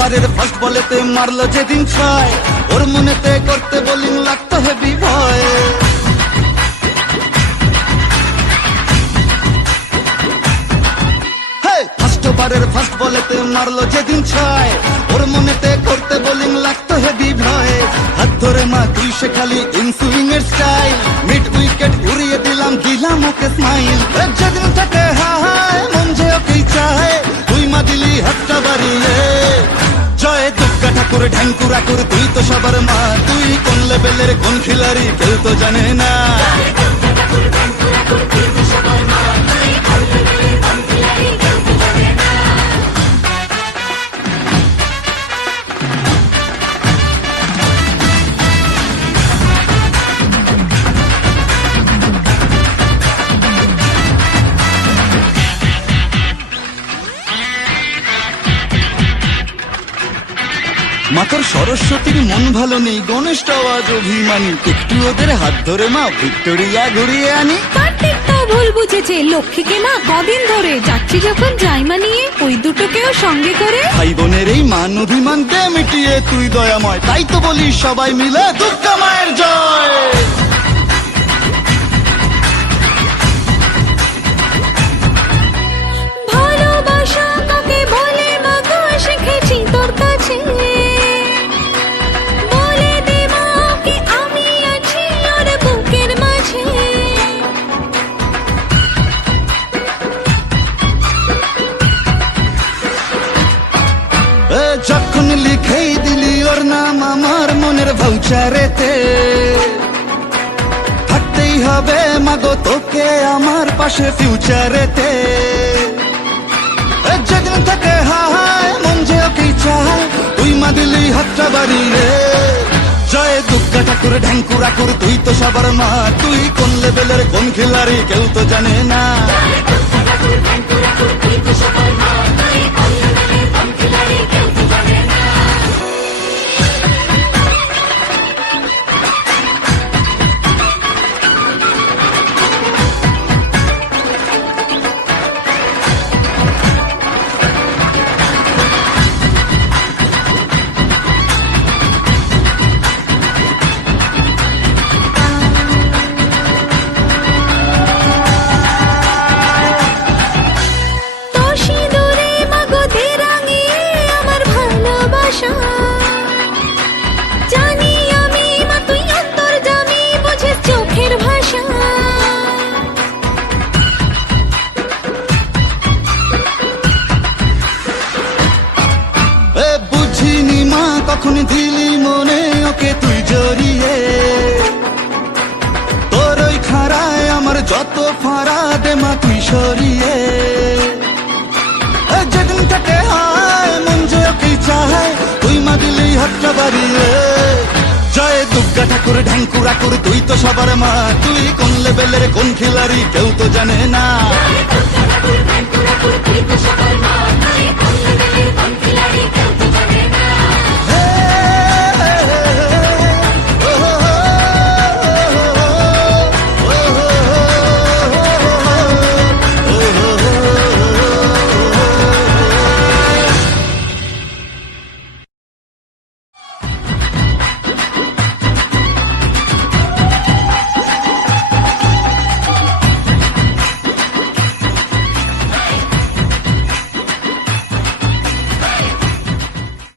ওভারের ফার্স্ট বলেতে মারলো যেদিন ছয়, ওর মনেতে করতে বোলিং লাগতো হেভি ভয়। ফার্স্ট ওভারের ফার্স্ট বলেতে মারলো যেদিন ছয়, ওর মনেতে করতে বোলিং লাগতো হেভি ভয়। হাত ধরে মা তুই শেখালি ইনসুইং এর স্টাইল, মিড উইকেট উড়িয়ে দিলাম ওকে স্মাইল। যেদিন থাকে হায় মন যে ওকেই চায়, তুই মা দিলি হাতটা বাড়িয়ে। জয় দুর্গা ঠাকুর ঢ্যাঙ্কুরা করে তুই তো সবার মা, তুই কোন লেভেলের কোন খিলাড়ি কেউ তো জানে না। মাতার সরস্বতীর মন ভালো নেই, গণেশটাও আজ অভিমানী, একটু ওদের হাত ধরে মা ভিক্টোরিয়া ঘুরিয়ে আনি। কার্তিক তো ভুল বুঝেছে, লক্ষ্মীকে মা কদিন ধরে যাচ্ছি যখন জাইমা নিয়ে, ওই দুটোকেও সঙ্গে করে। ভাই বোনের এই মান অভিমানকে মিটিয়ে তুই দয়াময়, তাই তো বলি সবাই মিলে দুর্গা মায়ের জয়। ভালোবাসা কাকে বলে মা গো শিখেছি তোর কাছে, বলে দে মা কি আমি আছি ওর বুকের মাঝে। যখন লিখেই দিলি ওর নাম আমার মনের ভাউচারেতে, থাকতেই হবে মাগো তোকে আমার পাশে ফিউচারেতে। যেদিন থাকে হায় মন যে ওকেই চায়, তুই মা দিলি হাতটা বাড়িয়ে। জয় দুর্গা ঠাকুর ঢ্যাঙ্কুরা করে তুই তো সবার মা, তুই কোন লেভেলের কোন খিলাড়ি কেউ তো জানে না। জানি আমি মা তুই অন্তর জামি বুঝে চোখের ভাষা। বুঝিনি মা কখন দিলি মনে ওকে তুই জড়িয়ে, তোর ওই খাড়ায় আমার যত ফাড়া দে মা তুই সরিয়ে। যেদিন থাকে হায় মন যে ওকেই চায়, তুই মা দিলি হাতটা বাড়িয়ে। জয় দুর্গা ঠাকুর ঢ্যাঙ্কুরা করে তুই তো সবার মা, তুই কোন লেভেলের কোন খিলাড়ি কেউ তো জানে না।